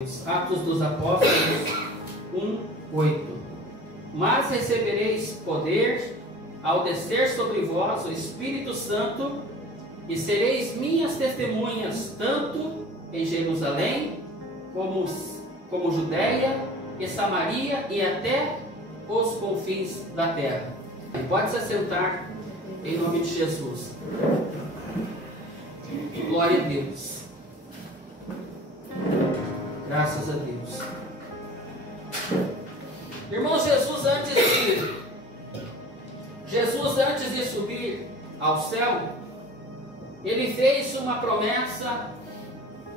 Atos dos Apóstolos 1:8. Mas recebereis poder ao descer sobre vós o Espírito Santo, e sereis minhas testemunhas, tanto em Jerusalém, como Judéia e Samaria, e até os confins da terra. E pode se assentar em nome de Jesus. Glória a Deus. Graças a Deus. Irmãos, Jesus antes de subir ao céu, ele fez uma promessa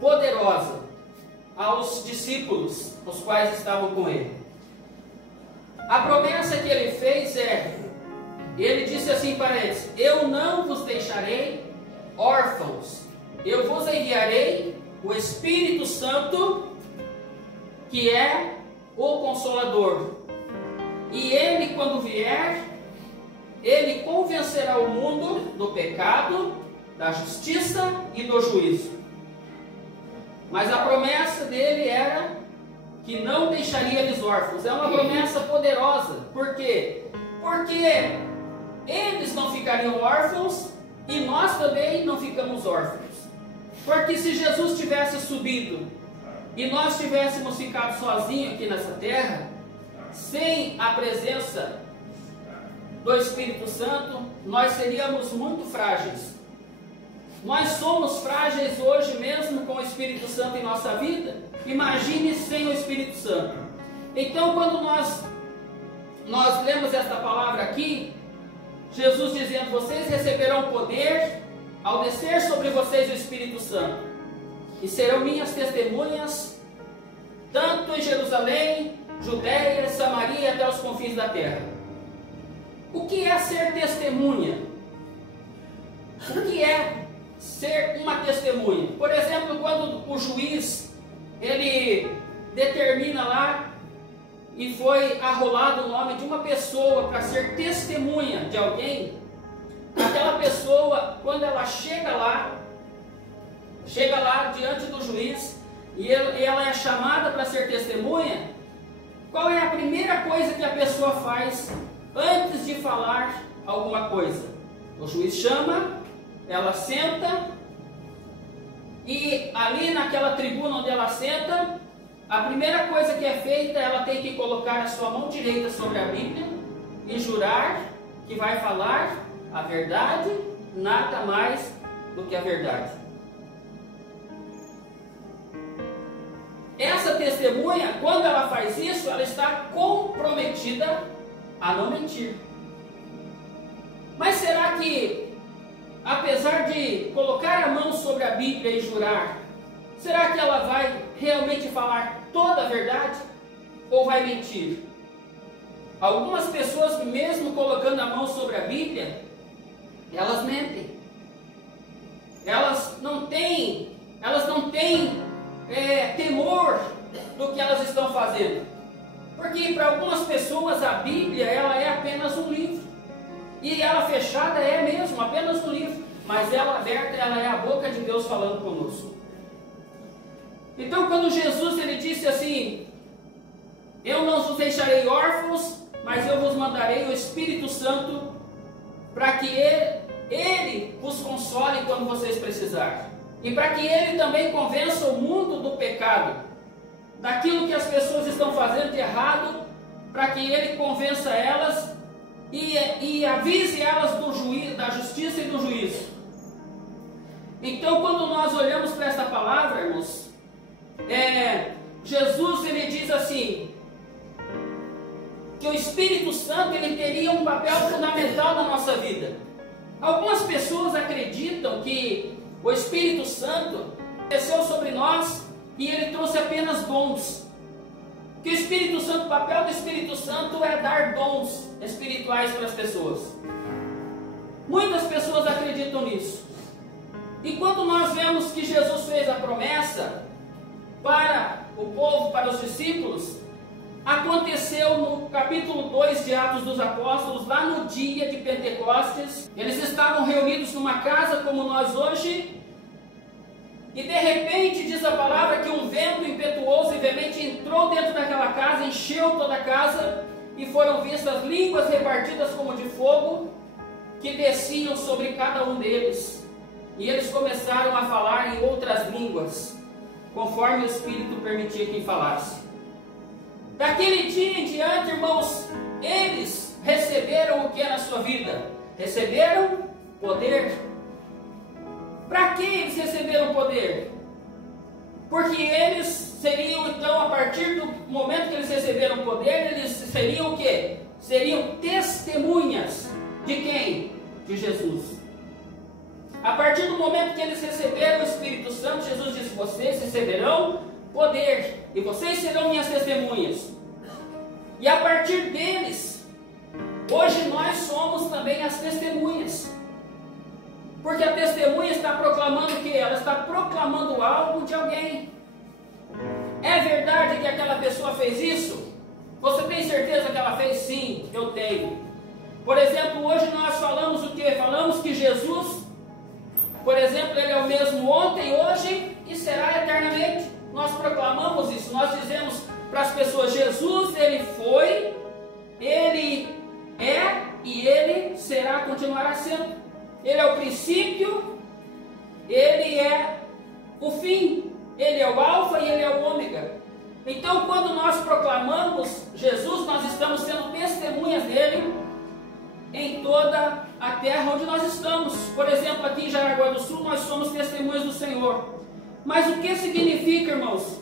poderosa aos discípulos, os quais estavam com ele. A promessa que ele fez ele disse assim para eles: eu não vos deixarei órfãos, eu vos enviarei o Espírito Santo, que é o Consolador. E ele, quando vier, ele convencerá o mundo do pecado, da justiça e do juízo. Mas a promessa dele era que não deixaria eles órfãos. É uma promessa poderosa. Por quê? Porque eles não ficariam órfãos e nós também não ficamos órfãos. Porque se Jesus tivesse subido e nós tivéssemos ficado sozinhos aqui nessa terra, sem a presença do Espírito Santo, nós seríamos muito frágeis. Nós somos frágeis hoje mesmo com o Espírito Santo em nossa vida. Imagine sem o Espírito Santo. Então, quando nós lemos esta palavra aqui, Jesus dizendo: vocês receberão poder ao descer sobre vocês o Espírito Santo, e serão minhas testemunhas, tanto em Jerusalém, Judéia, Samaria, até os confins da terra. O que é ser testemunha? O que é ser uma testemunha? Por exemplo, quando o juiz, ele determina lá, e foi arrolado o nome de uma pessoa para ser testemunha de alguém, aquela pessoa, quando ela chega lá diante do juiz, e ela é chamada para ser testemunha, qual é a primeira coisa que a pessoa faz antes de falar alguma coisa? O juiz chama, ela senta, e ali naquela tribuna onde ela senta, a primeira coisa que é feita, ela tem que colocar a sua mão direita sobre a Bíblia e jurar que vai falar a verdade, nada mais do que a verdade. Essa testemunha, quando ela faz isso, ela está comprometida a não mentir. Mas será que, apesar de colocar a mão sobre a Bíblia e jurar, será que ela vai realmente falar toda a verdade? Ou vai mentir? Algumas pessoas, mesmo colocando a mão sobre a Bíblia, elas mentem. Elas não têm temor do que elas estão fazendo. Porque para algumas pessoas a Bíblia, ela é apenas um livro. E ela fechada é mesmo, apenas um livro. Mas ela aberta, ela é a boca de Deus falando conosco. Então, quando Jesus ele disse assim: eu não vos deixarei órfãos, mas eu vos mandarei o Espírito Santo, para que ele vos console quando vocês precisarem, e para que ele também convença o mundo do pecado, daquilo que as pessoas estão fazendo de errado, para que ele convença elas e avise elas do juízo, da justiça e do juízo. Então, quando nós olhamos para essa palavra, irmãos, Jesus ele diz assim, que o Espírito Santo ele teria um papel fundamental na nossa vida. Algumas pessoas acreditam que o Espírito Santo desceu sobre nós e ele trouxe apenas dons. Que o Espírito Santo, o papel do Espírito Santo é dar dons espirituais para as pessoas. Muitas pessoas acreditam nisso. E quando nós vemos que Jesus fez a promessa para o povo, para os discípulos, aconteceu no capítulo 2 de Atos dos Apóstolos, lá no dia de Pentecostes. Eles estavam reunidos numa casa como nós hoje, E de repente diz a palavra que um vento impetuoso e veemente entrou dentro daquela casa, encheu toda a casa, e foram vistas línguas repartidas como de fogo, que desciam sobre cada um deles. E eles começaram a falar em outras línguas, conforme o Espírito permitia que falasse. Daquele dia em diante, irmãos, eles receberam o que é na sua vida? Receberam poder. Para que eles receberam poder? Porque eles seriam, então, a partir do momento que eles receberam poder, eles seriam o quê? Seriam testemunhas de quem? De Jesus. A partir do momento que eles receberam o Espírito Santo, Jesus disse: vocês receberão poder, e vocês serão minhas testemunhas. E a partir deles, hoje nós somos também as testemunhas. Porque a testemunha está proclamando o quê? Ela está proclamando algo de alguém. É verdade que aquela pessoa fez isso? Você tem certeza que ela fez? Sim, eu tenho. Por exemplo, hoje nós falamos o quê? Falamos que Jesus, por exemplo, Ele é o mesmo ontem, hoje e será eternamente. Nós proclamamos isso, nós dizemos para as pessoas: Jesus, Ele foi, Ele é e Ele será, continuará sendo. Ele é o princípio, Ele é o fim, Ele é o alfa e Ele é o ômega. Então, quando nós proclamamos Jesus, nós estamos sendo testemunhas dEle em toda a terra onde nós estamos. Por exemplo, aqui em Jaraguá do Sul, nós somos testemunhas do Senhor. Mas o que significa, irmãos,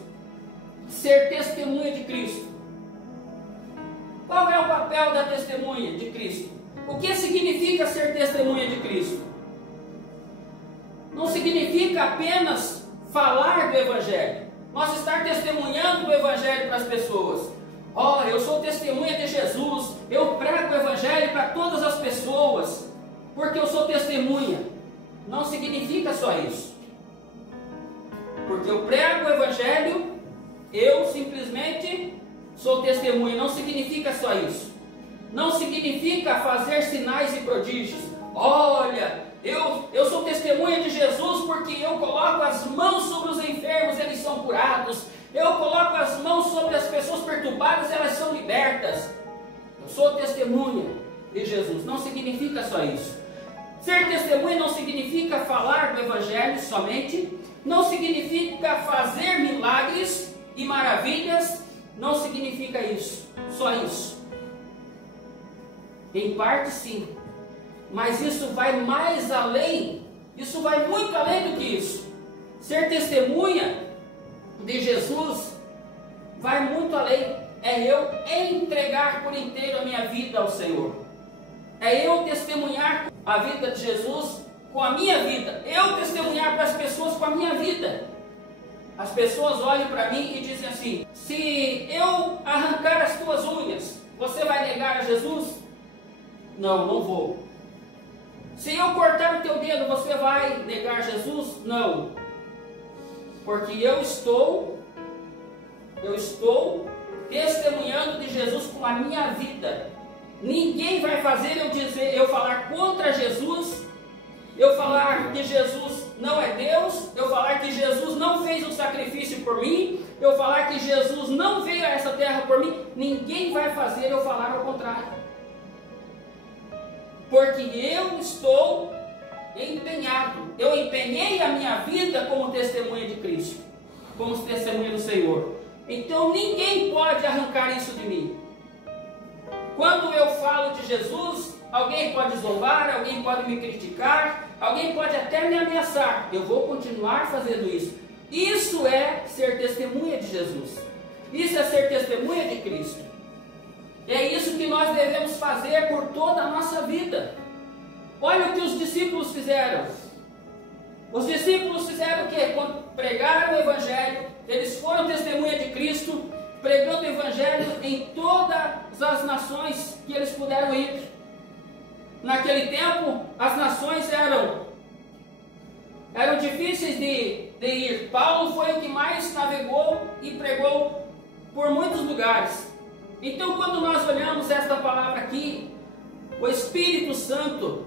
ser testemunha de Cristo? Qual é o papel da testemunha de Cristo? O que significa ser testemunha de Cristo? Não significa apenas falar do Evangelho. Nós estar testemunhando o Evangelho para as pessoas. Eu sou testemunha de Jesus, eu prego o Evangelho para todas as pessoas, porque eu sou testemunha. Não significa só isso. Porque eu prego o Evangelho, eu simplesmente sou testemunha. Não significa só isso. Não significa fazer sinais e prodígios. Olha, eu sou testemunha de Jesus porque eu coloco as mãos sobre os enfermos, eles são curados. Eu coloco as mãos sobre as pessoas perturbadas, elas são libertas. Eu sou testemunha de Jesus. Não significa só isso. Ser testemunha não significa falar do Evangelho somente. Não significa fazer milagres e maravilhas. Não significa isso, só isso. Em parte sim, mas isso vai mais além, isso vai muito além do que isso. Ser testemunha de Jesus vai muito além, é eu entregar por inteiro a minha vida ao Senhor, é eu testemunhar a vida de Jesus com a minha vida, eu testemunhar para as pessoas com a minha vida. As pessoas olham para mim e dizem assim: se eu arrancar as tuas unhas, você vai negar a Jesus? Não, não vou. Se eu cortar o teu dedo, você vai negar Jesus? Não. Porque eu estou testemunhando de Jesus com a minha vida. Ninguém vai fazer eu falar contra Jesus, eu falar que Jesus não é Deus, eu falar que Jesus não fez um sacrifício por mim, eu falar que Jesus não veio a essa terra por mim. Ninguém vai fazer eu falar ao contrário. Porque eu estou empenhado, eu empenhei a minha vida como testemunha de Cristo, como testemunha do Senhor. Então ninguém pode arrancar isso de mim. Quando eu falo de Jesus, alguém pode zombar, alguém pode me criticar, alguém pode até me ameaçar. Eu vou continuar fazendo isso. Isso é ser testemunha de Jesus. Isso é ser testemunha de Cristo. É isso que nós devemos fazer por toda a nossa vida. Olha o que os discípulos fizeram. Os discípulos fizeram o quê? Quando pregaram o Evangelho, eles foram testemunha de Cristo, pregando o Evangelho em todas as nações que eles puderam ir. Naquele tempo, as nações eram difíceis de ir. Paulo foi o que mais navegou e pregou por muitos lugares. Então, quando nós olhamos esta palavra aqui, o Espírito Santo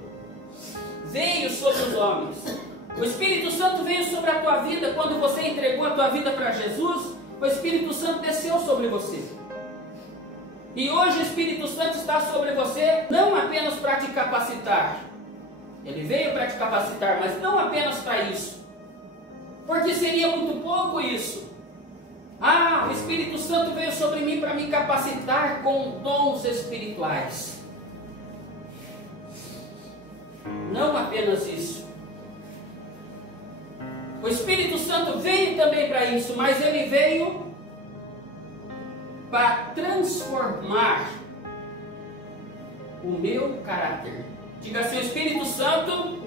veio sobre os homens. O Espírito Santo veio sobre a tua vida quando você entregou a tua vida para Jesus. O Espírito Santo desceu sobre você. E hoje o Espírito Santo está sobre você não apenas para te capacitar. Ele veio para te capacitar, mas não apenas para isso. Porque seria muito pouco isso. Ah, o Espírito Santo veio sobre mim para me capacitar com dons espirituais. Não apenas isso. O Espírito Santo veio também para isso, mas ele veio para transformar o meu caráter. Diga assim: o Espírito Santo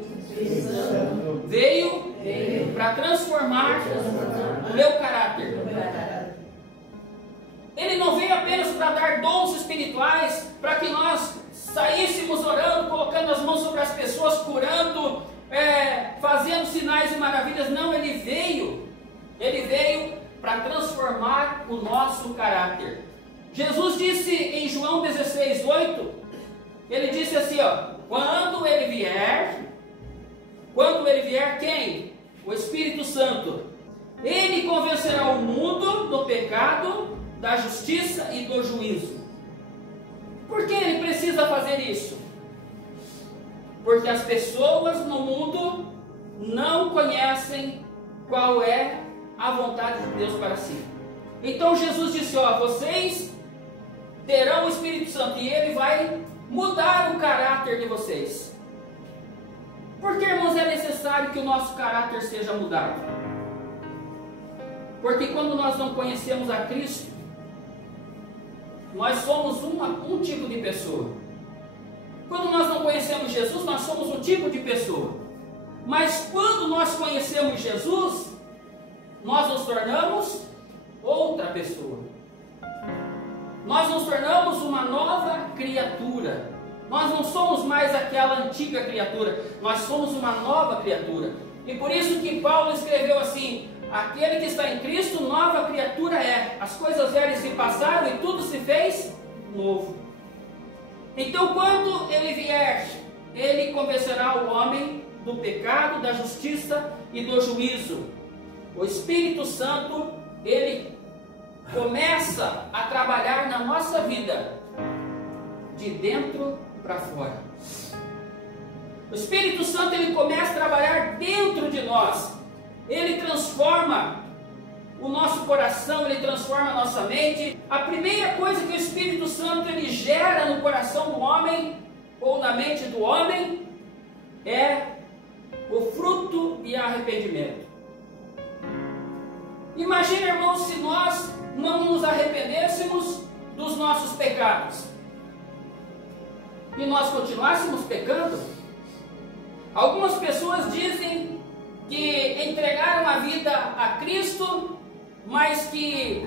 veio para transformar o meu caráter. Ele não veio apenas para dar dons espirituais, para que nós saíssemos orando, colocando as mãos sobre as pessoas, curando, fazendo sinais e maravilhas. Não, ele veio para transformar o nosso caráter. Jesus disse em João 16:8, ele disse assim, quando ele vier, quem? O Espírito Santo. Ele convencerá o mundo do pecado, da justiça e do juízo. Por que ele precisa fazer isso? Porque as pessoas no mundo não conhecem qual é a vontade de Deus para si. Então Jesus disse, vocês terão o Espírito Santo e ele vai mudar o caráter de vocês. Por que, irmãos, é necessário que o nosso caráter seja mudado? Porque quando nós não conhecemos a Cristo, nós somos um tipo de pessoa. Quando nós não conhecemos Jesus, nós somos um tipo de pessoa. Mas quando nós conhecemos Jesus, nós nos tornamos outra pessoa. Nós nos tornamos uma nova criatura. Nós não somos mais aquela antiga criatura. Nós somos uma nova criatura. E por isso que Paulo escreveu assim: aquele que está em Cristo, nova criatura é. As coisas velhas se passaram e tudo se fez novo. Então, quando ele vier, ele convencerá o homem do pecado, da justiça e do juízo. O Espírito Santo, ele começa a trabalhar na nossa vida, de dentro para fora. O Espírito Santo, ele começa a trabalhar dentro de nós. Ele transforma o nosso coração, ele transforma a nossa mente. A primeira coisa que o Espírito Santo ele gera no coração do homem, ou na mente do homem, é o fruto e arrependimento. Imagina, irmãos, se nós não nos arrependêssemos dos nossos pecados e nós continuássemos pecando. Algumas pessoas dizem que entregaram a vida a Cristo, mas que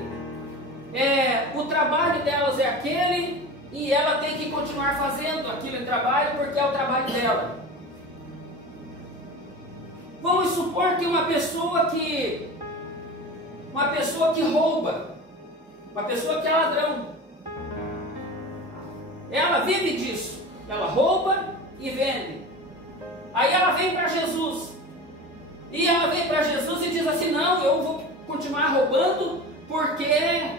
o trabalho delas é aquele e ela tem que continuar fazendo aquele trabalho porque é o trabalho dela. Vamos supor que uma pessoa que rouba, uma pessoa que é ladrão, ela vive disso, ela rouba e vende. Aí ela vem para Jesus, e ela vem para Jesus e diz assim: não, eu vou continuar roubando porque é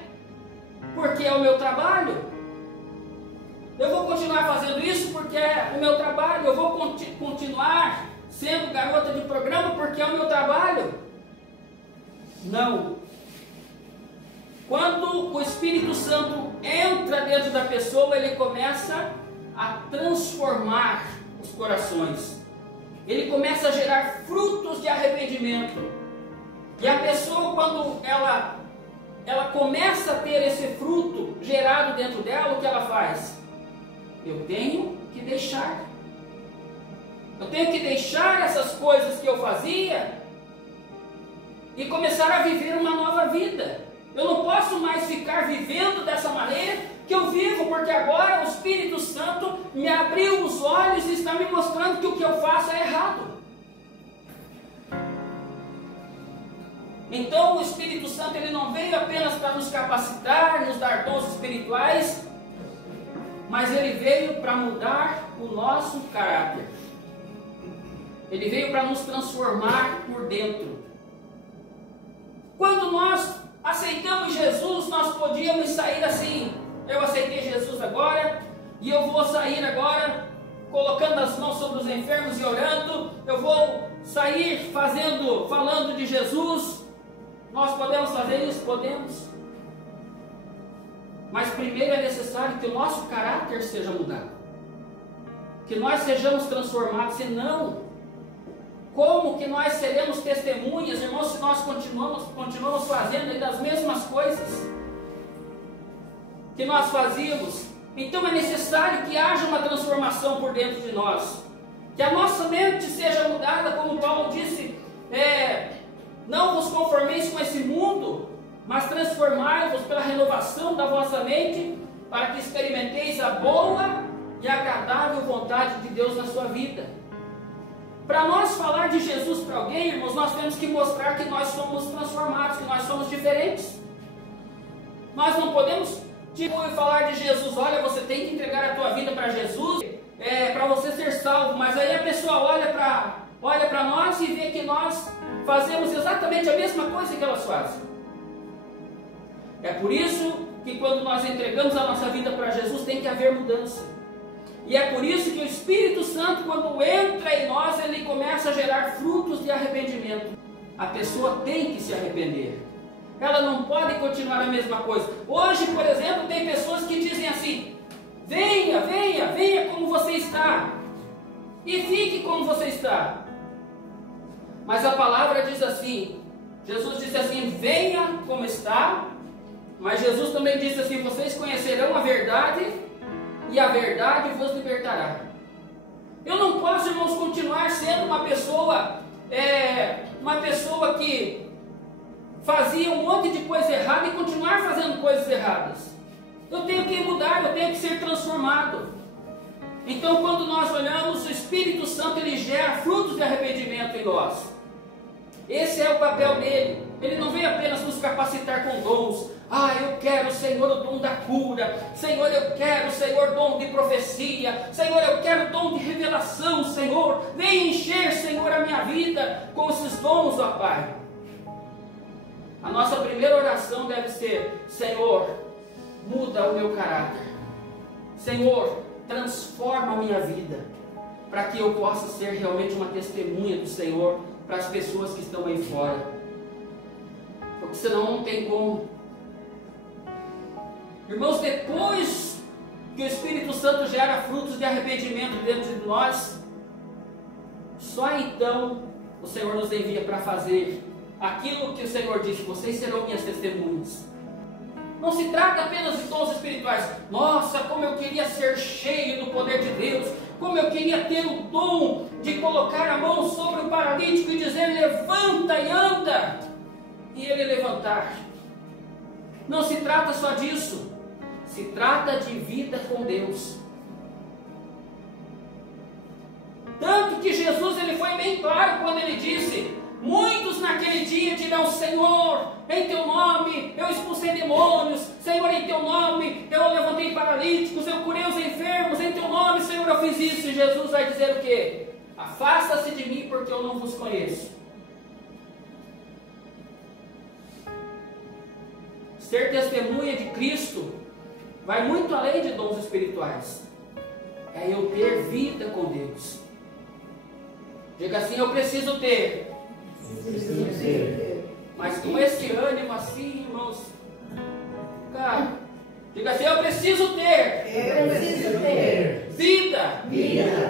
o meu trabalho. Eu vou continuar fazendo isso porque é o meu trabalho. Eu vou continuar sendo garota de programa porque é o meu trabalho. Não. Quando o Espírito Santo entra dentro da pessoa, ele começa a transformar os corações. Ele começa a gerar frutos de arrependimento. E a pessoa, quando ela começa a ter esse fruto gerado dentro dela, o que ela faz? Eu tenho que deixar. Eu tenho que deixar essas coisas que eu fazia e começar a viver uma nova vida. Eu não posso mais ficar vivendo dessa maneira que eu vivo, porque agora o Espírito Santo me abriu os olhos e está me mostrando que o que eu faço é errado. Então o Espírito Santo ele não veio apenas para nos capacitar, nos dar dons espirituais, mas ele veio para mudar o nosso caráter. Ele veio para nos transformar por dentro. Quando nós aceitamos Jesus, nós podíamos sair assim: eu aceitei Jesus agora, e eu vou sair agora colocando as mãos sobre os enfermos e orando, eu vou sair falando de Jesus. Nós podemos fazer isso? Podemos. Mas primeiro é necessário que o nosso caráter seja mudado, que nós sejamos transformados. Senão, como que nós seremos testemunhas, irmãos, se nós continuamos fazendo ainda as mesmas coisas que nós fazíamos? Então é necessário que haja uma transformação por dentro de nós, que a nossa mente seja mudada, como Paulo disse, não vos conformeis com esse mundo, mas transformai-vos pela renovação da vossa mente, para que experimenteis a boa e agradável vontade de Deus na sua vida. Para nós falar de Jesus para alguém, irmãos, nós temos que mostrar que nós somos transformados, que nós somos diferentes. Nós não podemos falar de Jesus: olha, você tem que entregar a tua vida para Jesus, para você ser salvo. Mas aí a pessoa olha para nós e vê que nós fazemos exatamente a mesma coisa que elas fazem. É por isso que quando nós entregamos a nossa vida para Jesus, tem que haver mudança. E é por isso que o Espírito Santo, quando entra em nós, ele começa a gerar frutos de arrependimento. A pessoa tem que se arrepender. Ela não pode continuar a mesma coisa. Hoje, por exemplo, tem pessoas que dizem assim: venha, venha, venha como você está, e fique como você está. Mas a palavra diz assim, Jesus disse assim: venha como está. Mas Jesus também disse assim: vocês conhecerão a verdade, e a verdade vos libertará. Eu não posso, irmãos, continuar sendo uma pessoa que fazia um monte de coisa errada e continuar fazendo coisas erradas. Eu tenho que mudar, eu tenho que ser transformado. Então, quando nós olhamos, o Espírito Santo, ele gera frutos de arrependimento em nós. Esse é o papel dele. Ele não vem apenas nos capacitar com dons. Eu quero, Senhor, o dom da cura. Senhor, eu quero, Senhor, dom de profecia. Senhor, eu quero dom de revelação, Senhor. Vem encher, Senhor, a minha vida com esses dons, ó Pai. A nossa primeira oração deve ser: Senhor, muda o meu caráter. Senhor, transforma a minha vida, para que eu possa ser realmente uma testemunha do Senhor para as pessoas que estão aí fora. Porque senão não tem como. Irmãos, depois que o Espírito Santo gera frutos de arrependimento dentro de nós, só então o Senhor nos envia para fazer aquilo que o Senhor disse: vocês serão minhas testemunhas. Não se trata apenas de dons espirituais. Nossa, como eu queria ser cheio do poder de Deus, como eu queria ter o dom de colocar a mão sobre o paralítico e dizer: levanta e anda, e ele levantar. Não se trata só disso. Se trata de vida com Deus. Tanto que Jesus, ele foi bem claro quando ele disse: muitos naquele dia dirão: Senhor, em teu nome eu expulsei demônios, Senhor, em teu nome eu levantei paralíticos, eu curei os enfermos, em teu nome, Senhor, eu fiz isso. E Jesus vai dizer o quê? Afasta-se de mim, porque eu não vos conheço. Ser testemunha de Cristo vai muito além de dons espirituais. É eu ter vida com Deus. Diga assim: eu preciso ter. Mas com esse ânimo assim, irmãos, cara, diga assim: eu preciso ter. Vida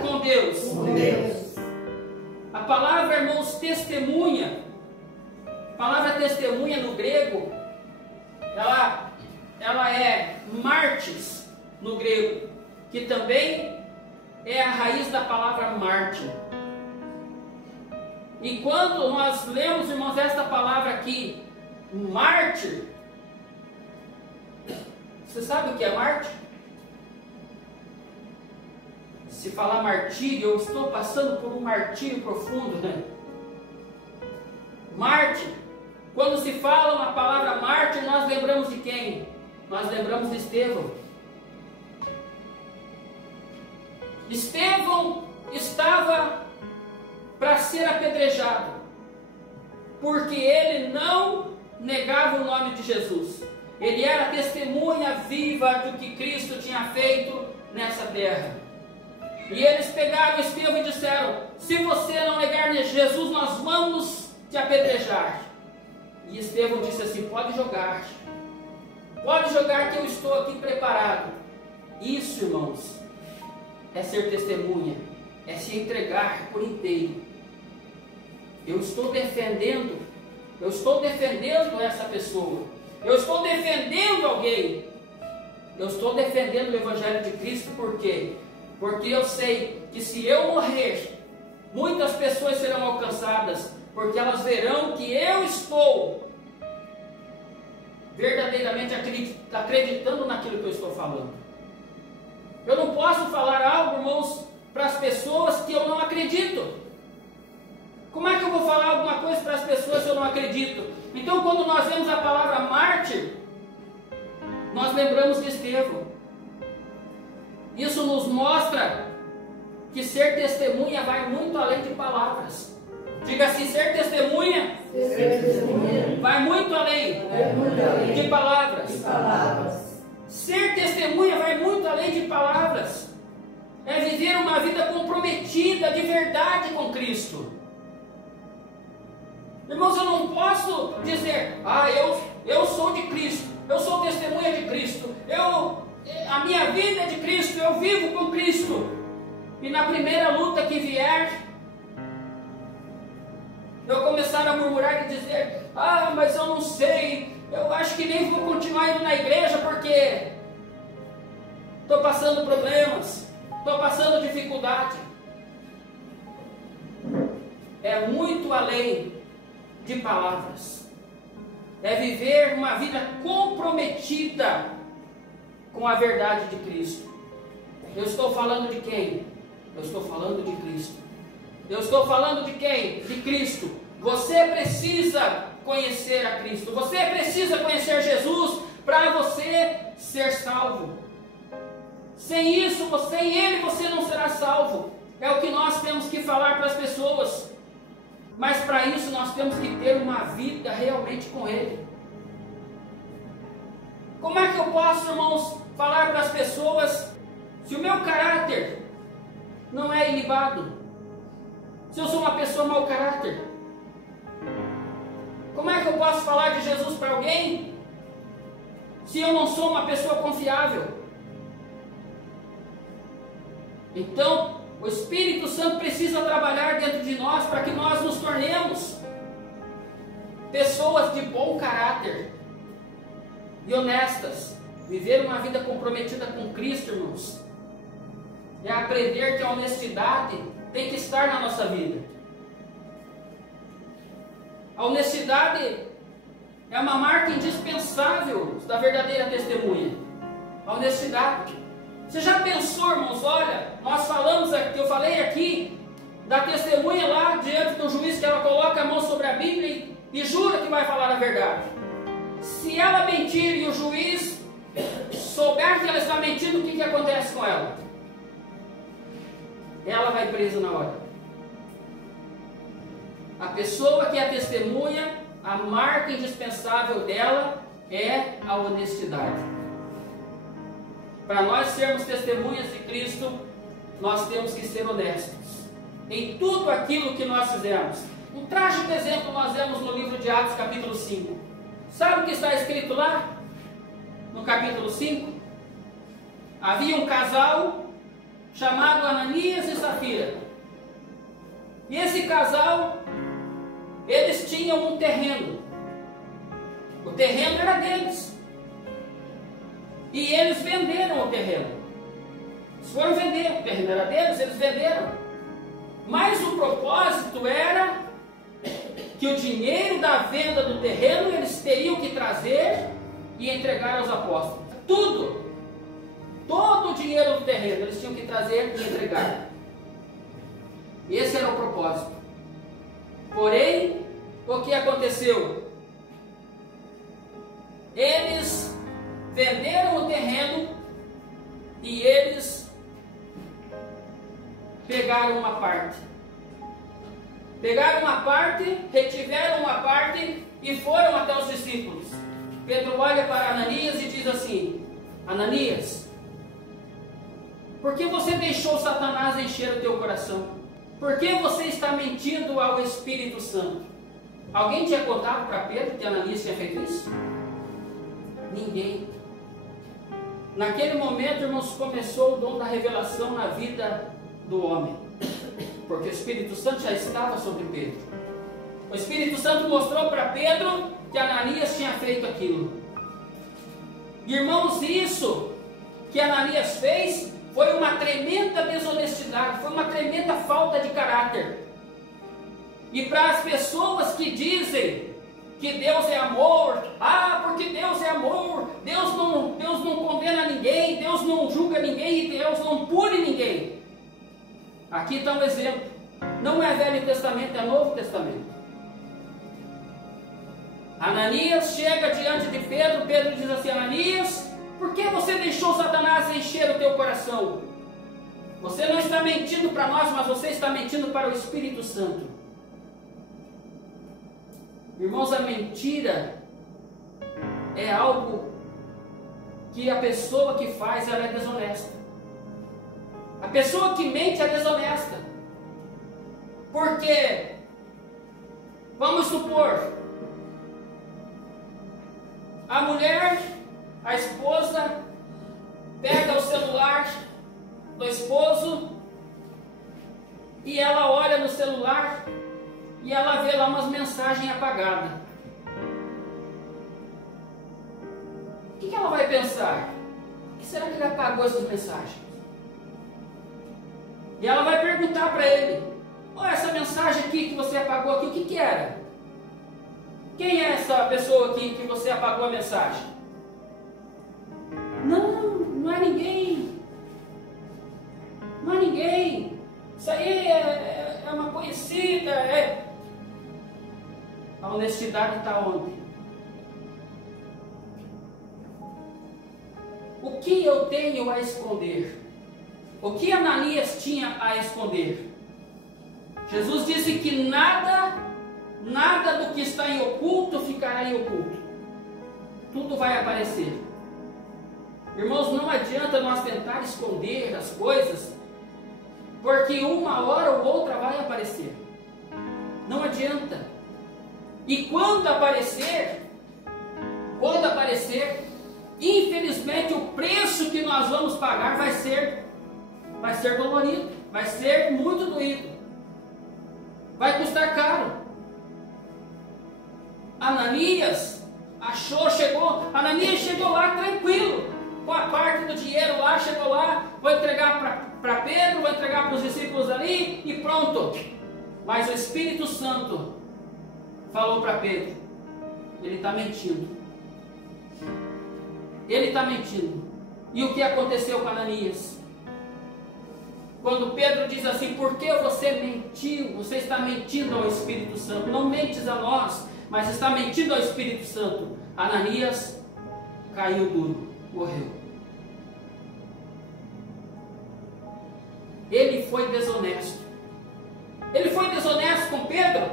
com Deus. A palavra, irmãos, testemunha. A palavra testemunha no grego, ela é martis no grego, que também é a raiz da palavra mártir. E quando nós lemos, irmãos, esta palavra aqui, mártir, você sabe o que é mártir? Se falar martírio, eu estou passando por um martírio profundo, né? Mártir, quando se fala uma palavra mártir, nós lembramos de quem? Nós lembramos de Estevão. Estevão estava para ser apedrejado, porque ele não negava o nome de Jesus. Ele era testemunha viva do que Cristo tinha feito nessa terra. E eles pegaram Estevão e disseram: se você não negar Jesus, nós vamos te apedrejar. E Estevão disse assim: pode jogar que eu estou aqui preparado. Isso, irmãos, é ser testemunha, é se entregar por inteiro. Eu estou defendendo essa pessoa, eu estou defendendo alguém, eu estou defendendo o Evangelho de Cristo. Por quê? Porque eu sei que se eu morrer, muitas pessoas serão alcançadas, porque elas verão que eu estou verdadeiramente acreditando naquilo que eu estou falando. Eu não posso falar algo, irmãos, para as pessoas que eu não acredito. Como é que eu vou falar alguma coisa para as pessoas se eu não acredito? Então, quando nós vemos a palavra mártir, nós lembramos de Estevão. Isso nos mostra que ser testemunha vai muito além de palavras. Diga assim: ser testemunha vai muito além de palavras. Ser testemunha vai muito além de palavras. É viver uma vida comprometida de verdade com Cristo. Irmãos, eu não posso dizer: eu sou de Cristo, eu sou testemunha de Cristo, a minha vida é de Cristo, eu vivo com Cristo. E na primeira luta que vier, eu começar a murmurar e dizer: mas eu não sei, eu acho que nem vou continuar indo na igreja porque estou passando problemas, estou passando dificuldade. É muito além de palavras. É viver uma vida comprometida com a verdade de Cristo. Eu estou falando de quem? Eu estou falando de Cristo. Eu estou falando de quem? De Cristo. Você precisa conhecer a Cristo. Você precisa conhecer Jesus para você ser salvo. Sem isso, sem Ele você não será salvo. É o que nós temos que falar para as pessoas. Mas para isso nós temos que ter uma vida realmente com Ele. Como é que eu posso, irmãos, falar para as pessoas se o meu caráter não é ilibado? Se eu sou uma pessoa mau caráter? Como é que eu posso falar de Jesus para alguém se eu não sou uma pessoa confiável? Então, o Espírito Santo precisa trabalhar dentro de nós para que nós nos tornemos pessoas de bom caráter e honestas. Viver uma vida comprometida com Cristo, irmãos, é aprender que a honestidade tem que estar na nossa vida. A honestidade é uma marca indispensável da verdadeira testemunha. A honestidade. Você já pensou, irmãos? Olha, nós falamos aqui, eu falei aqui da testemunha lá diante do juiz, que ela coloca a mão sobre a Bíblia e jura que vai falar a verdade. Se ela mentir e o juiz souber que ela está mentindo, o que acontece com ela? Ela vai presa na hora. A pessoa que é testemunha, a marca indispensável dela é a honestidade. Para nós sermos testemunhas de Cristo, nós temos que ser honestos em tudo aquilo que nós fizemos. Um trágico exemplo nós vemos no livro de Atos, capítulo 5. Sabe o que está escrito lá? No capítulo 5? Havia um casal chamado Ananias e Safira. E esse casal, eles tinham um terreno. O terreno era deles. E eles venderam o terreno. Eles foram vender, o terreno era deles, eles venderam. Mas o propósito era que o dinheiro da venda do terreno eles teriam que trazer e entregar aos apóstolos. Todo o dinheiro do terreno eles tinham que trazer e entregar. Esse era o propósito. Porém, o que aconteceu? Eles venderam o terreno e eles pegaram uma parte. Pegaram uma parte, retiveram uma parte e foram até os discípulos. Pedro olha para Ananias e diz assim: Ananias, por que você deixou Satanás encher o teu coração? Por que você está mentindo ao Espírito Santo? Alguém tinha contado para Pedro que Ananias tinha feito isso? Ninguém. Naquele momento, irmãos, começou o dom da revelação na vida do homem, porque o Espírito Santo já estava sobre Pedro. O Espírito Santo mostrou para Pedro que Ananias tinha feito aquilo. Irmãos, isso que Ananias fez foi uma tremenda desonestidade, foi uma tremenda falta de caráter. E para as pessoas que dizem que Deus é amor, porque Deus é amor, Deus não condena ninguém, Deus não julga ninguém e Deus não pune ninguém. Aqui está um exemplo. Não é Velho Testamento, é Novo Testamento. Ananias chega diante de Pedro, Pedro diz assim: Ananias, por que você deixou Satanás encher o teu coração? Você não está mentindo para nós, mas você está mentindo para o Espírito Santo. Irmãos, a mentira é algo que a pessoa que faz, ela é desonesta. A pessoa que mente é desonesta. Porque, vamos supor, a mulher, a esposa, pega o celular do esposo e ela olha no celular e ela vê lá umas mensagens apagadas. O que ela vai pensar? O que será que ele apagou essas mensagens? E ela vai perguntar para ele: olha, essa mensagem aqui que você apagou aqui, o que era? Quem é essa pessoa aqui que você apagou a mensagem? Não é ninguém. Não é ninguém. Isso aí é uma conhecida. A honestidade está onde? O que eu tenho a esconder? O que Ananias tinha a esconder? Jesus disse que nada do que está em oculto ficará em oculto. Tudo vai aparecer. Irmãos, não adianta nós tentar esconder as coisas, porque uma hora ou outra vai aparecer. Não adianta. E quando aparecer, infelizmente o preço que nós vamos pagar vai ser dolorido, vai ser muito doído, vai custar caro. Ananias chegou lá tranquilo, com a parte do dinheiro lá, chegou lá, vou entregar para Pedro, vou entregar para os discípulos ali e pronto. Mas o Espírito Santo falou para Pedro: ele está mentindo. Ele está mentindo. E o que aconteceu com Ananias? Quando Pedro diz assim: por que você mentiu? Você está mentindo ao Espírito Santo. Não mentes a nós, mas está mentindo ao Espírito Santo. Ananias caiu duro, morreu. Ele foi desonesto. Ele foi desonesto com Pedro?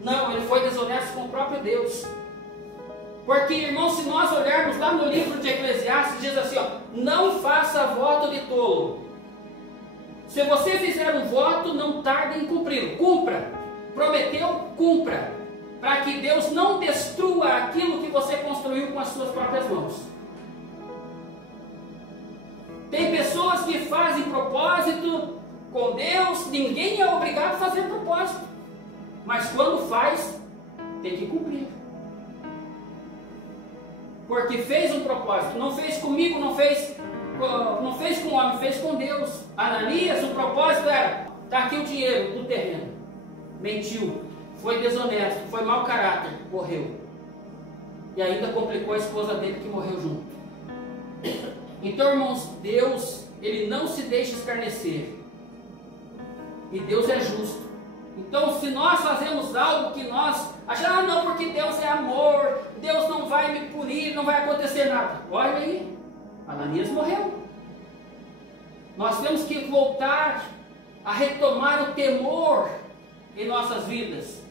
Não, ele foi desonesto com o próprio Deus. Porque, irmão, se nós olharmos lá no livro de Eclesiastes, diz assim, não faça voto de tolo. Se você fizer um voto, não tarde em cumpri-lo. Cumpra. Prometeu, cumpra. Para que Deus não destrua aquilo que você construiu com as suas próprias mãos. Tem pessoas que fazem propósito com Deus, ninguém é obrigado a fazer propósito. Mas quando faz, tem que cumprir. Porque fez um propósito, não fez comigo, não fez com o homem, fez com Deus. Ananias, o propósito era: está aqui o dinheiro do terreno. Mentiu, foi desonesto, foi mau caráter, morreu. E ainda complicou a esposa dele, que morreu junto. Então, irmãos, Deus, ele não se deixa escarnecer. E Deus é justo. Então, se nós fazemos algo que nós achamos, não, porque Deus é amor, Deus não vai me punir, não vai acontecer nada. Olha aí, Ananias morreu. Nós temos que voltar a retomar o temor em nossas vidas.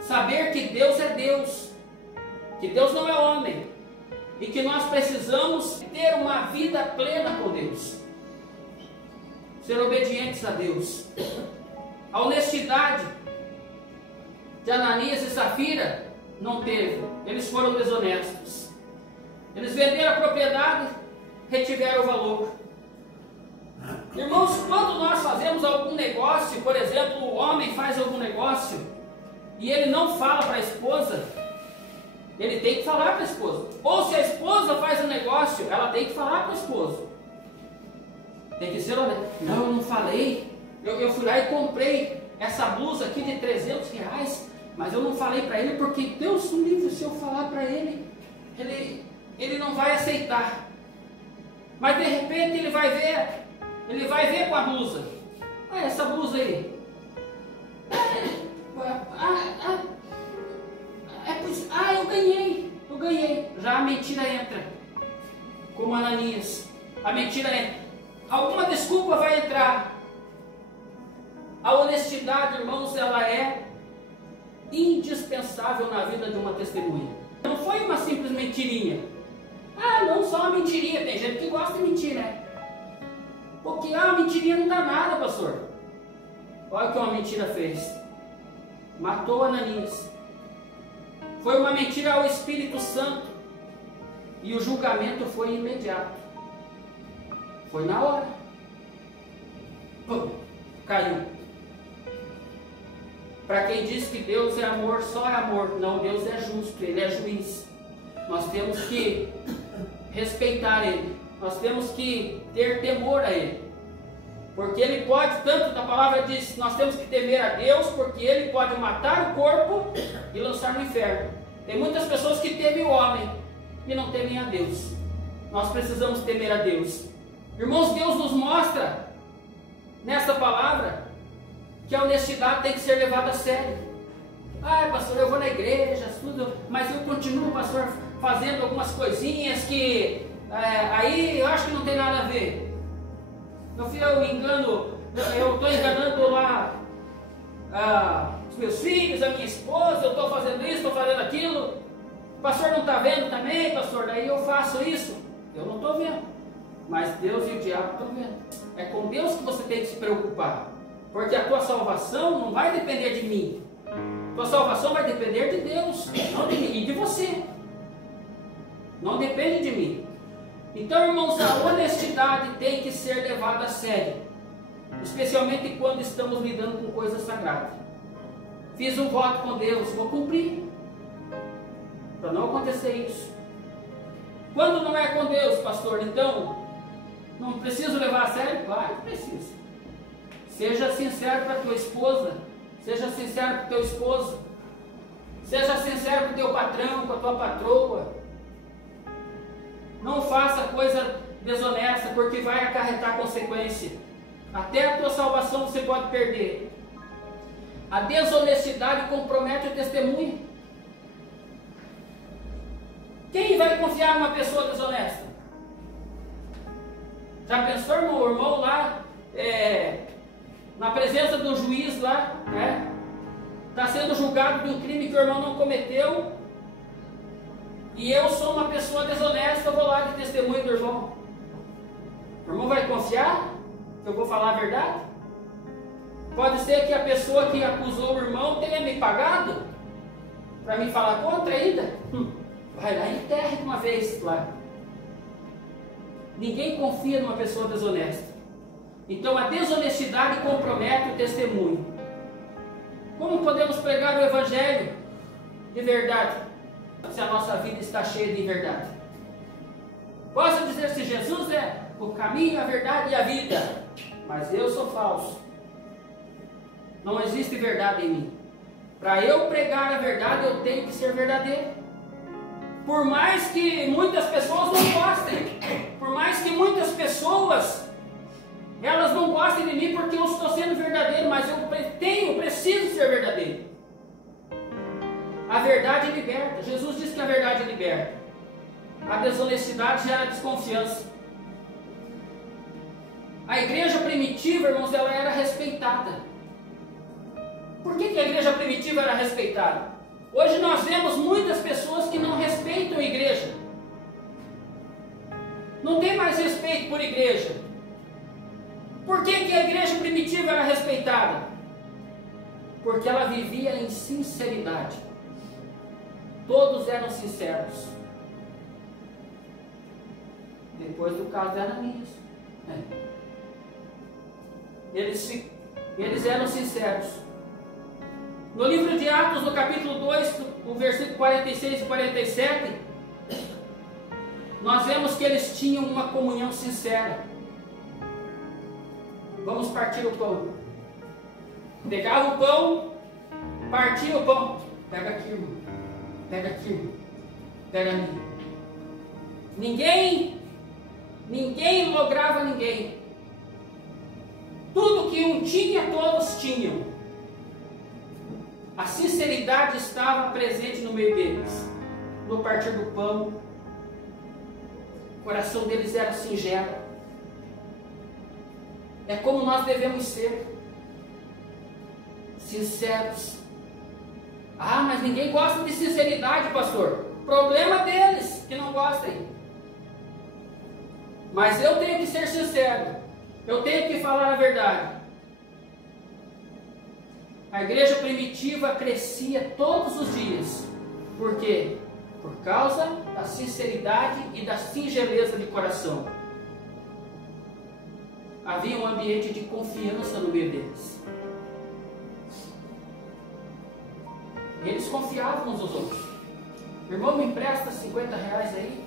Saber que Deus é Deus, que Deus não é homem, e que nós precisamos ter uma vida plena com Deus, ser obedientes a Deus. A honestidade de Ananias e Safira não teve, eles foram desonestos. Eles venderam a propriedade, retiveram o valor. Irmãos, quando nós fazemos algum negócio, por exemplo, o homem faz algum negócio e ele não fala para a esposa, ele tem que falar para a esposa. Ou se a esposa faz um negócio, ela tem que falar para o esposo. Tem que ser honesto. Não, eu não falei. Eu fui lá e comprei essa blusa aqui de 300 reais, mas eu não falei para ele porque Deus me livre, se eu falar para ele, ele não vai aceitar. Mas de repente ele vai ver com a blusa. Essa blusa aí. Eu ganhei. Já a mentira entra. Como Ananias. A mentira entra. Alguma desculpa vai entrar. A honestidade, irmãos, ela é indispensável na vida de uma testemunha. Não foi uma simples mentirinha. Não, só uma mentirinha. Tem gente que gosta de mentir, né? Porque a mentirinha não dá nada, pastor. Olha o que uma mentira fez. Matou Ananias. Foi uma mentira ao Espírito Santo. E o julgamento foi imediato. Foi na hora. Caiu. Para quem diz que Deus é amor, só é amor. Não, Deus é justo, Ele é juiz. Nós temos que respeitar Ele. Nós temos que ter temor a Ele. Porque Ele pode, tanto da palavra diz, nós temos que temer a Deus, porque Ele pode matar o corpo e lançar no inferno. Tem muitas pessoas que temem o homem e não temem a Deus. Nós precisamos temer a Deus. Irmãos, Deus nos mostra nessa palavra que a honestidade tem que ser levada a sério. Pastor, eu vou na igreja, estudo, mas eu continuo, pastor, fazendo algumas coisinhas que aí eu acho que não tem nada a ver. Eu estou enganando lá os meus filhos, a minha esposa, eu estou fazendo isso, estou fazendo aquilo. O pastor não está vendo também, pastor, daí eu faço isso. Eu não estou vendo, mas Deus e o diabo estão vendo. É com Deus que você tem que se preocupar, porque a tua salvação não vai depender de mim. A tua salvação vai depender de Deus, não de mim, e de você. Não depende de mim. Então, irmãos, a honestidade tem que ser levada a sério, especialmente quando estamos lidando com coisas sagradas. Fiz um voto com Deus, vou cumprir, para não acontecer isso. Quando não é com Deus, pastor, então não preciso levar a sério? Claro que precisa. Seja sincero para a tua esposa, seja sincero para o teu esposo, seja sincero com o teu patrão, com a tua patroa. Não faça coisa desonesta, porque vai acarretar consequência. Até a tua salvação você pode perder. A desonestidade compromete o testemunho. Quem vai confiar numa pessoa desonesta? Já pensou, o irmão lá, na presença do juiz lá, né? Está sendo julgado de um crime que o irmão não cometeu, e eu sou uma pessoa desonesta, eu vou lá de testemunho do irmão. O irmão vai confiar que eu vou falar a verdade? Pode ser que a pessoa que acusou o irmão tenha me pagado para me falar contra ainda. Vai lá e enterre de uma vez lá. Ninguém confia numa pessoa desonesta. Então a desonestidade compromete o testemunho. Como podemos pregar o Evangelho de verdade se a nossa vida está cheia de verdade? Posso dizer se Jesus é o caminho, a verdade e a vida, mas eu sou falso. Não existe verdade em mim. Para eu pregar a verdade, eu tenho que ser verdadeiro. Por mais que muitas pessoas não gostem, por mais que muitas pessoas elas não gostem de mim porque eu estou sendo verdadeiro, mas eu preciso ser verdadeiro. A verdade liberta. Jesus disse que a verdade liberta. A desonestidade gera desconfiança. A igreja primitiva, irmãos, ela era respeitada. Por que a igreja primitiva era respeitada? Hoje nós vemos muitas pessoas que não respeitam a igreja. Não tem mais respeito por igreja. Por que a igreja primitiva era respeitada? Porque ela vivia em sinceridade. Todos eram sinceros. Depois do caso da Ananias. Eles eram sinceros. No livro de Atos, no capítulo 2, no versículo 46 e 47, nós vemos que eles tinham uma comunhão sincera. Vamos partir o pão. Pegava o pão, partia o pão. Pega aqui, irmão. Pega aqui, irmão. Pega ali. Ninguém lograva ninguém. Tudo que um tinha, todos tinham. A sinceridade estava presente no meio deles. No partir do pão, o coração deles era singelo. É como nós devemos ser. Sinceros. Ah, mas ninguém gosta de sinceridade, pastor. Problema deles que não gostem. Mas eu tenho que ser sincero. Eu tenho que falar a verdade. A igreja primitiva crescia todos os dias. Por quê? Por causa da sinceridade e da singeleza de coração. Havia um ambiente de confiança no meio deles. Eles confiavam uns aos outros. Irmão, me empresta 50 reais aí,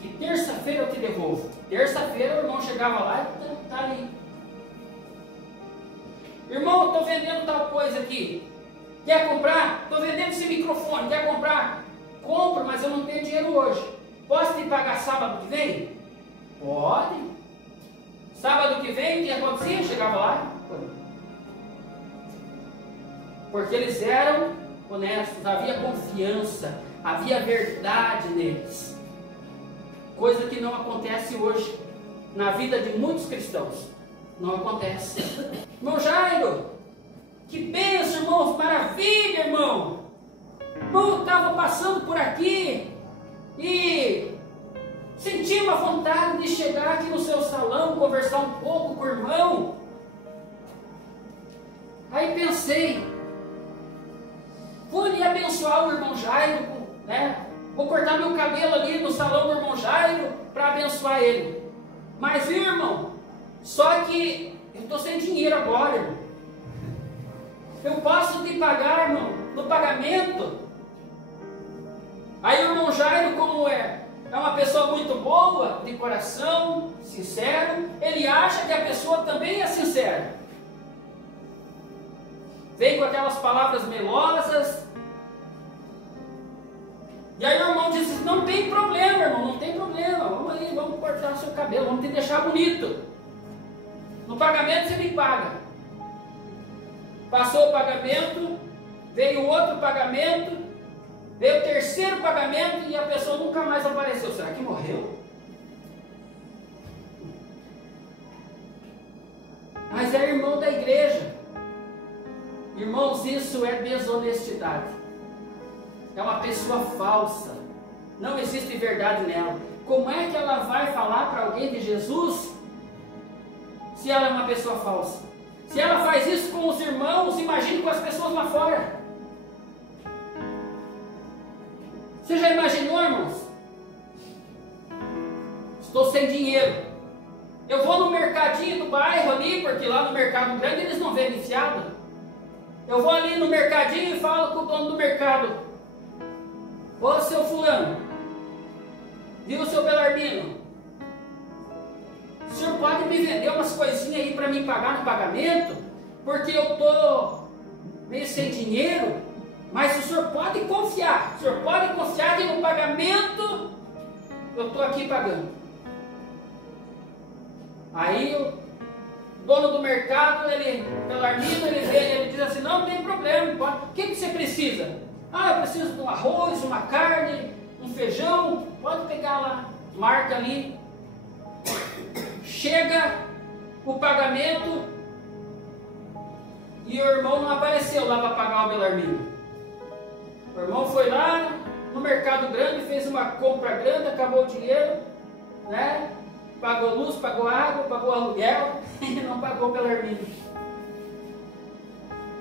que terça-feira eu te devolvo. Terça-feira o irmão chegava lá e está ali. Irmão, eu estou vendendo tal coisa aqui. Quer comprar? Estou vendendo esse microfone. Quer comprar? Compro, mas eu não tenho dinheiro hoje. Posso te pagar sábado que vem? Pode. Sábado que vem, o que acontecia? Chegava lá. Porque eles eram honestos, havia confiança, havia verdade neles. Coisa que não acontece hoje na vida de muitos cristãos. Não acontece. Irmão Jairo, que bênção, irmãos, maravilha, irmão. Irmão, eu estava passando por aqui e senti uma vontade de chegar aqui no seu salão, conversar um pouco com o irmão. Aí pensei, vou ali abençoar o irmão Jairo, né? Vou cortar meu cabelo ali no salão do irmão Jairo para abençoar ele. Mas viu, irmão? Só que eu estou sem dinheiro agora, irmão. Eu posso te pagar, irmão, no pagamento. Aí o irmão Jairo, como é uma pessoa muito boa, de coração, sincero, ele acha que a pessoa também é sincera. Vem com aquelas palavras melosas. E aí o irmão disse, não tem problema, irmão, não tem problema. Vamos ali, vamos cortar o seu cabelo, vamos te deixar bonito. No pagamento você me paga. Passou o pagamento, veio outro pagamento, veio o terceiro pagamento e a pessoa nunca mais apareceu. Será que morreu? Mas é irmão da igreja. Irmãos, isso é desonestidade. É uma pessoa falsa. Não existe verdade nela. Como é que ela vai falar para alguém de Jesus se ela é uma pessoa falsa? Se ela faz isso com os irmãos, imagine com as pessoas lá fora. Você já imaginou, irmãos? Estou sem dinheiro. Eu vou no mercadinho do bairro ali, porque lá no mercado grande eles não vendem fiado. Eu vou ali no mercadinho e falo com o dono do mercado. Ô, seu fulano, viu, seu Belarmino? O senhor pode me vender umas coisinhas aí para me pagar no pagamento? Porque eu estou meio sem dinheiro. Mas o senhor pode confiar. O senhor pode confiar que no pagamento eu estou aqui pagando. Aí o dono do mercado, Belarmino, ele vem, ele diz assim, não tem problema, pode. O que você precisa? Ah, eu preciso de um arroz, uma carne, um feijão, pode pegar lá, marca ali. Chega o pagamento e o irmão não apareceu lá para pagar o Belarmino. O irmão foi lá no mercado grande, fez uma compra grande, acabou o dinheiro, né? Pagou luz, pagou água, pagou aluguel e não pagou o Belarmino.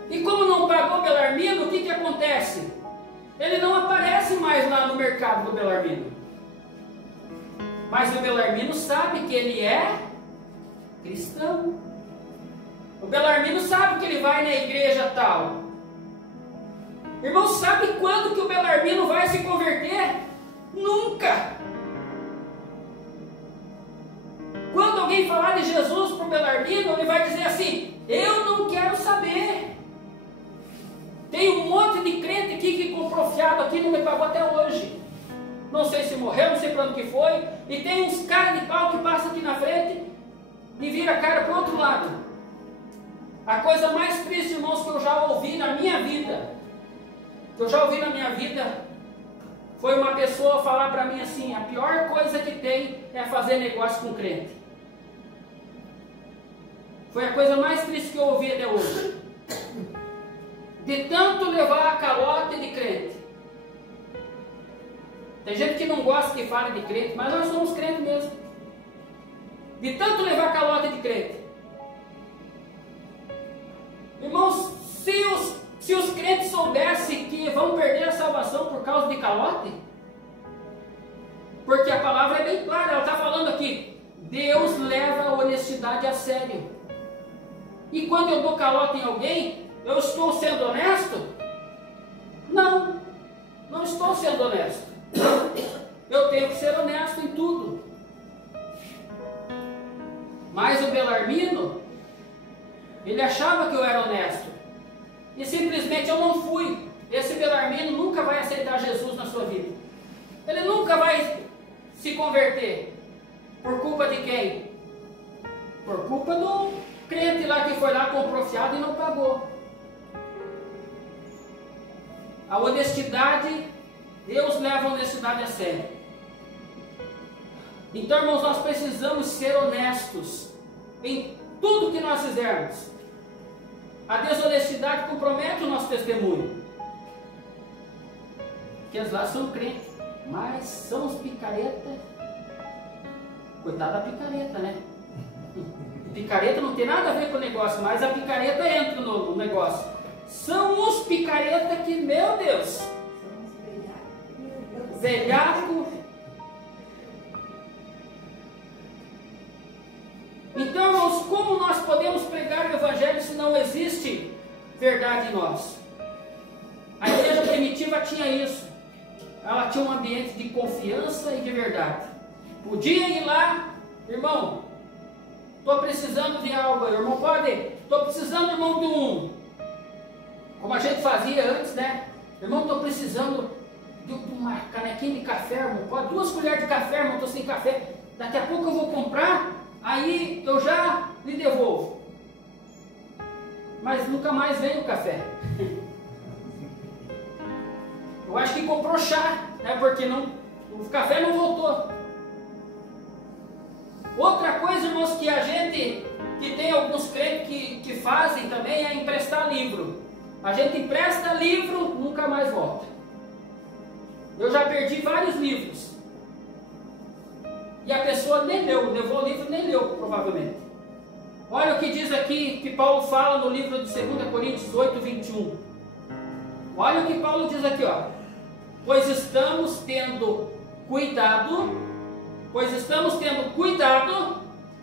E como não pagou o Belarmino, o que acontece? Ele não aparece mais lá no mercado do Belarmino. Mas o Belarmino sabe que ele é cristão. O Belarmino sabe que ele vai na igreja tal. Irmão, sabe quando que o Belarmino vai se converter? Nunca! Quando alguém falar de Jesus para o Belarmino, ele vai dizer assim: eu não quero saber. Tem um monte de crente aqui que comprou fiado aqui e não me pagou até hoje. Não sei se morreu, não sei para onde que foi. E tem uns caras de pau que passam aqui na frente e vira a cara para o outro lado. A coisa mais triste, irmãos, que eu já ouvi na minha vida, foi uma pessoa falar para mim assim: a pior coisa que tem é fazer negócio com crente. Foi a coisa mais triste que eu ouvi até hoje. De tanto levar a calote de crente. Tem gente que não gosta que fale de crente, mas nós somos crentes mesmo. De tanto levar calote de crente. Irmãos, se os crentes soubessem que vão perder a salvação por causa de calote, porque a palavra é bem clara, ela está falando aqui: Deus leva a honestidade a sério. E quando eu dou calote em alguém, eu estou sendo honesto? Não, não estou sendo honesto. Eu tenho que ser honesto em tudo. Mas o Belarmino, ele achava que eu era honesto. E simplesmente eu não fui. Esse Belarmino nunca vai aceitar Jesus na sua vida. Ele nunca vai se converter. Por culpa de quem? Por culpa do crente lá que foi lá, comprou fiado e não pagou. A honestidade, Deus leva a honestidade a sério. Então, irmãos, nós precisamos ser honestos em tudo que nós fizermos. A desonestidade compromete o nosso testemunho. Porque eles lá são crentes, mas são os picareta. Coitado da picareta, né? Picareta não tem nada a ver com o negócio, mas a picareta entra no negócio. São os picareta que, meu Deus, velhaco. Então, irmãos, como nós podemos pregar o Evangelho se não existe verdade em nós? A igreja primitiva tinha isso. Ela tinha um ambiente de confiança e de verdade. Podia ir lá, irmão, estou precisando de algo, irmão, pode? Estou precisando, irmão, de como a gente fazia antes, né? Irmão, estou precisando de uma canequinha de café, irmão. Pode? 2 colheres de café, irmão, estou sem café. Daqui a pouco eu vou comprar, aí eu já lhe devolvo. Mas nunca mais vem o café. Eu acho que comprou chá, né? Porque o café não voltou. Outra coisa, irmãos, que a gente, que tem alguns crentes que fazem também, é emprestar livro. A gente empresta livro, nunca mais volta. Eu já perdi vários livros. E a pessoa nem leu, levou o livro, nem leu, provavelmente. Olha o que diz aqui, que Paulo fala no livro de 2 Coríntios 8, 21. Olha o que Paulo diz aqui, ó. Pois estamos tendo cuidado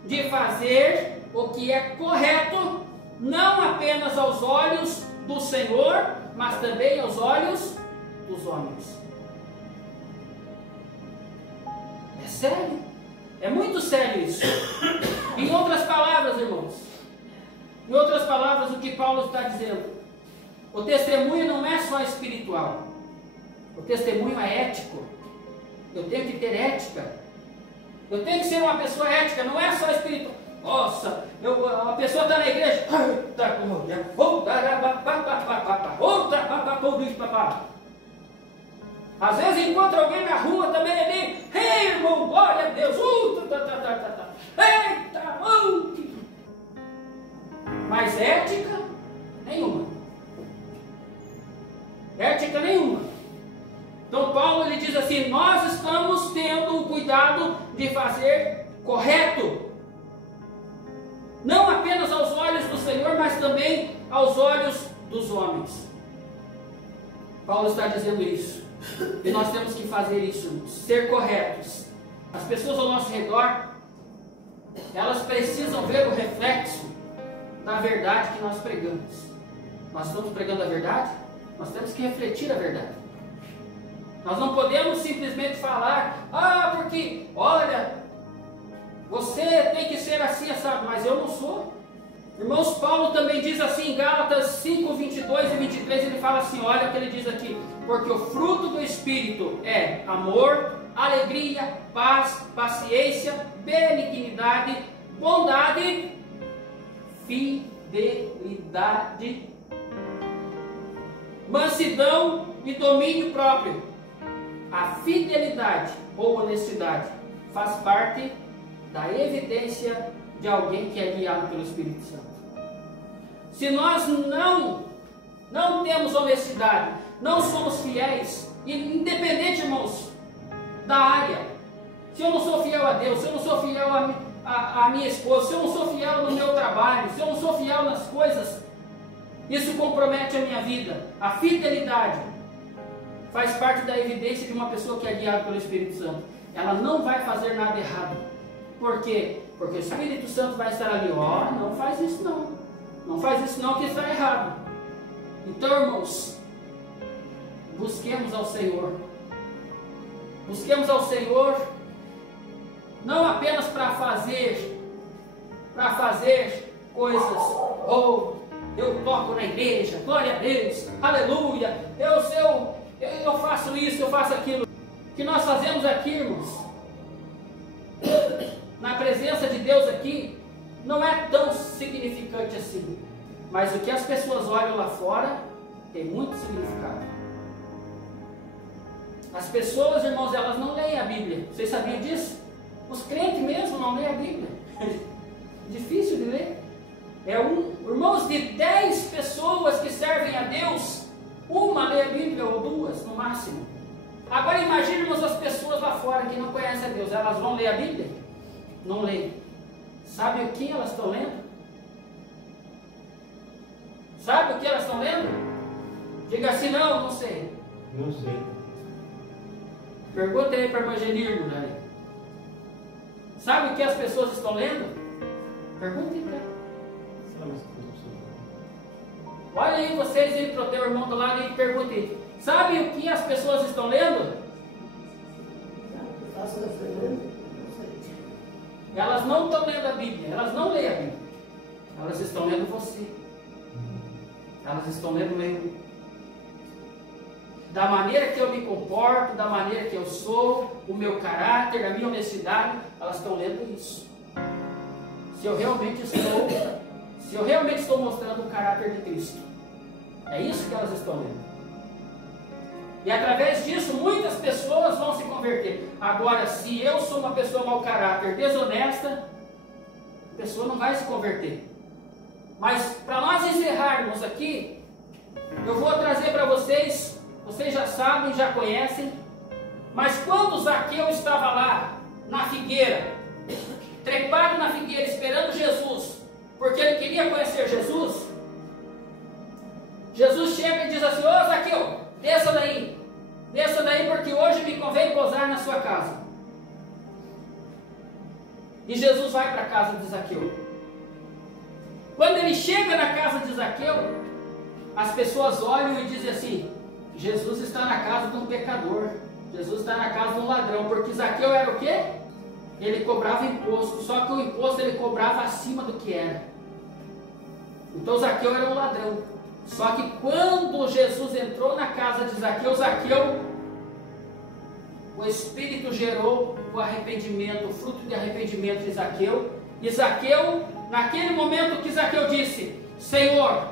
de fazer o que é correto, não apenas aos olhos do Senhor, mas também aos olhos dos homens. É sério, é muito sério isso. Em outras palavras, irmãos, o que Paulo está dizendo, o testemunho não é só espiritual, o testemunho é ético. Eu tenho que ter ética, eu tenho que ser uma pessoa ética, não é só espiritual. Nossa, a pessoa está na igreja, às vezes encontra alguém na rua também ali, ei, irmão, glória a Deus, eita, mas ética nenhuma. ser correto, não apenas aos olhos do Senhor, mas também aos olhos dos homens. Paulo está dizendo isso, e nós temos que fazer isso, ser corretos. As pessoas ao nosso redor, elas precisam ver o reflexo da verdade que nós pregamos. Nós estamos pregando a verdade? Nós temos que refletir a verdade. Nós não podemos simplesmente falar, porque, olha, você tem que ser assim, sabe? Mas eu não sou. Irmãos, Paulo também diz assim em Gálatas 5, 22 e 23, ele fala assim, olha o que ele diz aqui: porque o fruto do Espírito é amor, alegria, paz, paciência, benignidade, bondade, fidelidade, mansidão e domínio próprio. A fidelidade ou honestidade faz parte da evidência de alguém que é guiado pelo Espírito Santo. Se nós não temos honestidade, não somos fiéis, independente, irmãos, da área, se eu não sou fiel a Deus, se eu não sou fiel a minha esposa, se eu não sou fiel no meu trabalho, se eu não sou fiel nas coisas, isso compromete a minha vida. A fidelidade faz parte da evidência de uma pessoa que é guiada pelo Espírito Santo. Ela não vai fazer nada errado. Por quê? Porque o Espírito Santo vai estar ali, não faz isso não. Não faz isso não, que está errado. Então, irmãos, busquemos ao Senhor. Busquemos ao Senhor, não apenas para fazer coisas, eu toco na igreja, glória a Deus, aleluia, eu faço isso, eu faço aquilo. O que nós fazemos aqui, irmãos, na presença de Deus aqui, não é tão significante assim. Mas o que as pessoas olham lá fora tem muito significado. As pessoas, irmãos, elas não leem a Bíblia. Vocês sabiam disso? Os crentes mesmo não leem a Bíblia. Difícil de ler. Irmãos, de 10 pessoas que servem a Deus, uma lê a Bíblia ou duas no máximo. Agora imagine, irmãos, as pessoas lá fora que não conhecem a Deus, elas vão ler a Bíblia? Não leem. Sabe o que elas estão lendo? Sabe o que elas estão lendo? Diga assim, não sei. Não sei. Pergunta aí para a irmã Genir, né? Sabe o que as pessoas estão lendo? Pergunta aí para ela. Olha aí vocês aí para o teu irmão do lado e perguntem. Sabe o que as pessoas estão lendo? Elas não estão lendo a Bíblia, elas não leem a Bíblia. Elas estão lendo você. Elas estão lendo eu. Da maneira que eu me comporto, da maneira que eu sou, o meu caráter, a minha honestidade, elas estão lendo isso. Se eu realmente estou mostrando o caráter de Cristo. É isso que elas estão lendo. E através disso, muitas pessoas vão se converter. Agora, se eu sou uma pessoa mau caráter, desonesta, a pessoa não vai se converter. Mas, para nós encerrarmos aqui, eu vou trazer para vocês já sabem, já conhecem, mas quando Zaqueu estava lá, na figueira, trepado na figueira, esperando Jesus, porque ele queria conhecer Jesus, Jesus chega e diz assim, Zaqueu, desça daí porque hoje me convém pousar na sua casa. E Jesus vai para a casa de Zaqueu. Quando ele chega na casa de Zaqueu, as pessoas olham e dizem assim, Jesus está na casa de um pecador, Jesus está na casa de um ladrão, porque Zaqueu era o quê? Ele cobrava imposto, só que o imposto ele cobrava acima do que era. Então Zaqueu era um ladrão. Só que quando Jesus entrou na casa de Zaqueu, o Espírito gerou o arrependimento, o fruto de arrependimento de Zaqueu. E Zaqueu, naquele momento que Zaqueu disse, Senhor,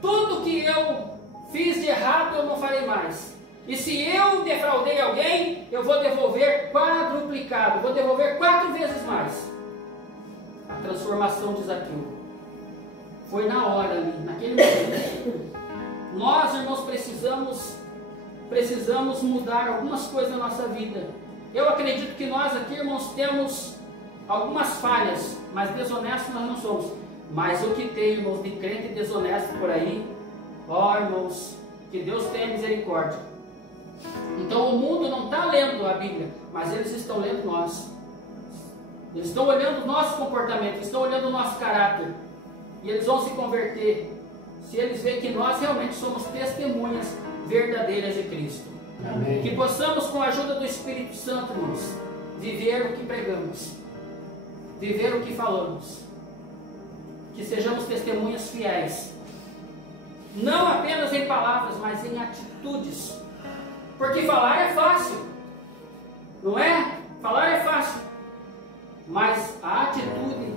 tudo que eu fiz de errado eu não farei mais. E se eu defraudei alguém, eu vou devolver quadruplicado, vou devolver 4 vezes mais. A transformação de Zaqueu foi na hora ali, naquele momento. Nós, irmãos, precisamos mudar algumas coisas na nossa vida. Eu acredito que nós aqui, irmãos, temos algumas falhas, mas desonestos nós não somos. Mas o que tem, irmãos, de crente desonesto por aí, ó irmãos, que Deus tenha misericórdia. Então o mundo não está lendo a Bíblia, mas eles estão lendo nós. Eles estão olhando o nosso comportamento, estão olhando o nosso caráter. E eles vão se converter se eles verem que nós realmente somos testemunhas verdadeiras de Cristo. Amém. Que possamos, com a ajuda do Espírito Santo, irmãos, viver o que pregamos, viver o que falamos. Que sejamos testemunhas fiéis, não apenas em palavras, mas em atitudes. Porque falar é fácil, não é? Falar é fácil, mas a atitude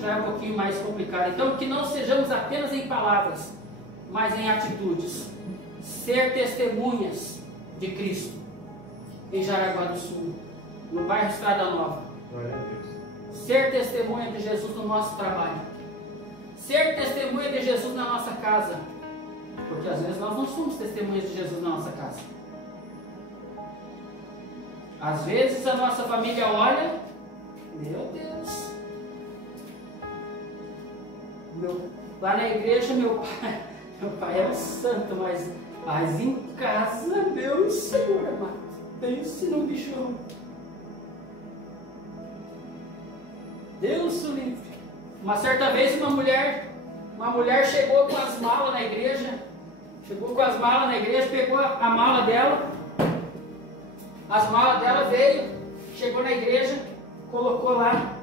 já é um pouquinho mais complicada. Então, que não sejamos apenas em palavras, mas em atitudes. Ser testemunhas de Cristo em Jaraguá do Sul, no bairro Estrada Nova. Glória a Deus. Ser testemunha de Jesus no nosso trabalho. Ser testemunha de Jesus na nossa casa. Porque às vezes nós não somos testemunhas de Jesus na nossa casa. Às vezes a nossa família olha, meu Deus, lá na igreja meu pai é um santo, mas em casa, meu Senhor amado, pense no bichão. Deus o livre. Uma certa vez uma mulher chegou com as malas na igreja, pegou a mala dela, as malas dela veio, chegou na igreja, colocou lá.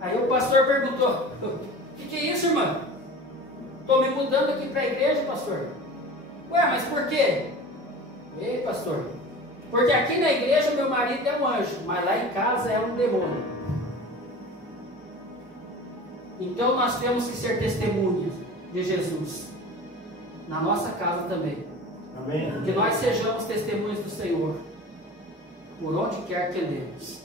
Aí o pastor perguntou: o que é isso, irmã? Estou me mudando aqui para a igreja, pastor. Ué, mas por quê? Ei, pastor, porque aqui na igreja meu marido é um anjo, mas lá em casa é um demônio. Então nós temos que ser testemunhas de Jesus na nossa casa também. Amém. Que nós sejamos testemunhas do Senhor por onde quer que andemos.